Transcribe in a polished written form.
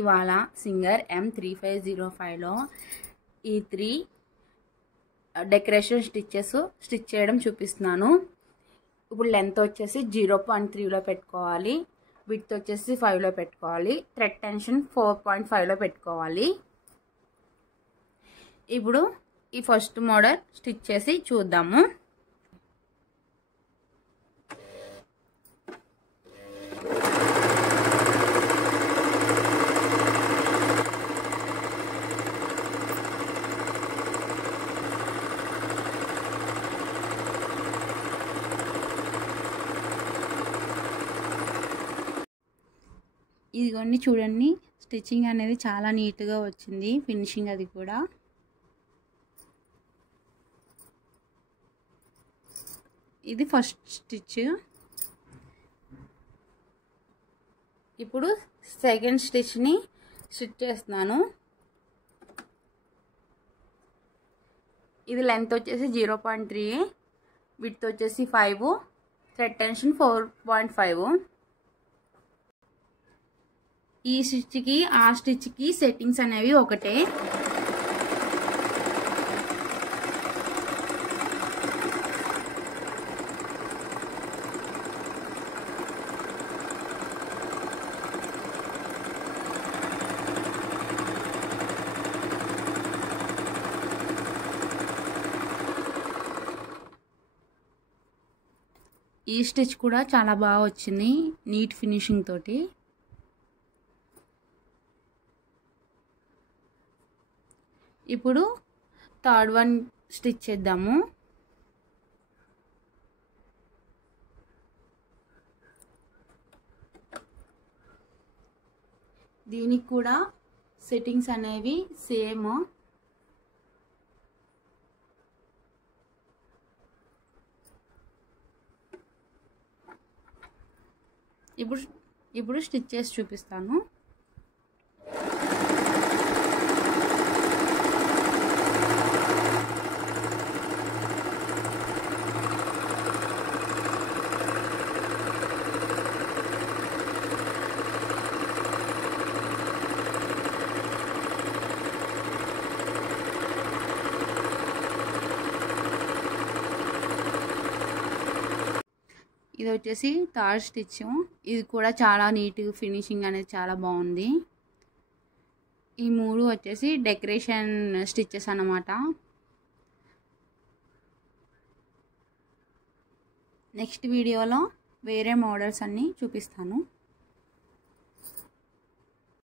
ఇవాళ సింగర్ M3505లో ఈ 3 decoration stitch చేయడం చూపిస్తున్నాను. ఇప్పుడు లెంత్ వచ్చేసి 0.3లో పెట్టుకోవాలి, విడ్త్ వచ్చేసి 5లో పెట్టుకోవాలి, థ్రెడ్ టెన్షన్ 4.5లో పెట్టుకోవాలి. ఇప్పుడు ఈ ఫస్ట్ మోడల్ స్టిచ్ చేసి చూద్దాము. ఇదిగోండి చూడండి, స్టిచ్చింగ్ అనేది చాలా నీట్గా వచ్చింది, ఫినిషింగ్ అది కూడా. ఇది ఫస్ట్ స్టిచ్. ఇప్పుడు సెకండ్ స్టిచ్ని స్టిచ్ చేస్తున్నాను. ఇది లెంత్ వచ్చేసి 0.3, విడ్త్ వచ్చేసి 5, థ్రెడ్ టెన్షన్ 4.5. ఈ స్టిచ్కి ఆ స్టిచ్కి సెట్టింగ్స్ అనేవి ఒకటే. ఈ స్టిచ్ కూడా చాలా బాగా వచ్చింది, నీట్ ఫినిషింగ్ తోటి. ఇప్పుడు థర్డ్ వన్ స్టిచ్ చేద్దాము. దీనికి కూడా సెట్టింగ్స్ అనేవి సేమ్. ఇప్పుడు స్టిచ్ చేసి చూపిస్తాను. ఇది వచ్చేసి థర్డ్ స్టిచ్. ఇది కూడా చాలా నీట్ ఫినిషింగ్ అనేది చాలా బాగుంది. ఈ 3 వచ్చేసి డెకరేషన్ స్టిచెస్ అన్నమాట. నెక్స్ట్ వీడియోలో వేరే మోడల్స్ అన్నీ చూపిస్తాను.